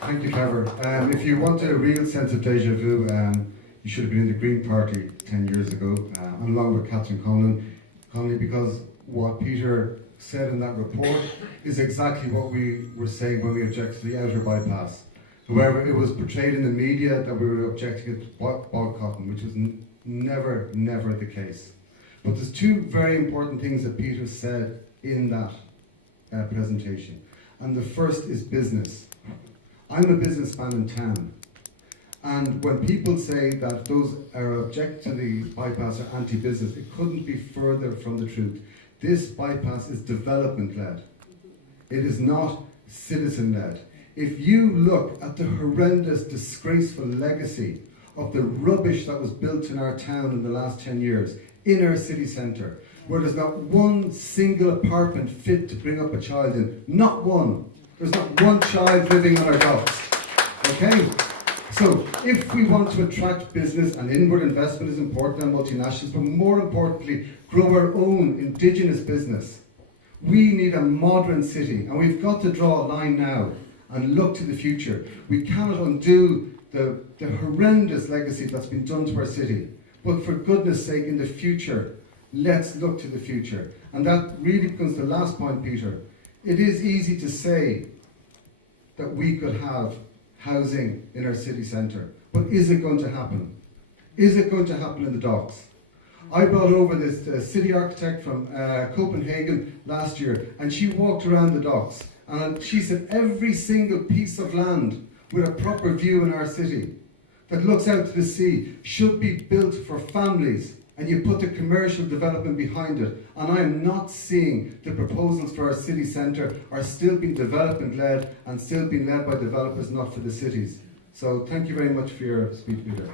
Thank you, Trevor. If you want a real sense of deja vu, you should have been in the Green Party 10 years ago, along with Catherine Connolly, because what Peter said in that report is exactly what we were saying when we objected to the outer bypass. However, it was portrayed in the media that we were objecting to boycotting, which was never the case. But there's two very important things that Peter said in that presentation. And the first is business. I'm a businessman in town. And when people say that those are object to the bypass are anti-business, it couldn't be further from the truth. This bypass is development-led. It is not citizen-led. If you look at the horrendous, disgraceful legacy of the rubbish that was built in our town in the last 10 years, in our city centre, where there's not one single apartment fit to bring up a child in, not one. There's not one child living on our docks. Okay? So, if we want to attract business, and inward investment is important and multinationals, but more importantly, grow our own indigenous business, we need a modern city, and we've got to draw a line now and look to the future. We cannot undo the horrendous legacy that's been done to our city. But for goodness sake, in the future, let's look to the future. And that really becomes the last point, Peter. It is easy to say that we could have housing in our city centre, but is it going to happen? Is it going to happen in the docks? I brought over this city architect from Copenhagen last year, and she walked around the docks, and she said every single piece of land with a proper view in our city that looks out to the sea should be built for families, and you put the commercial development behind it. And I am not seeing the proposals for our city centre are still being development-led and still being led by developers, not for the cities. So thank you very much for your speech, Peter.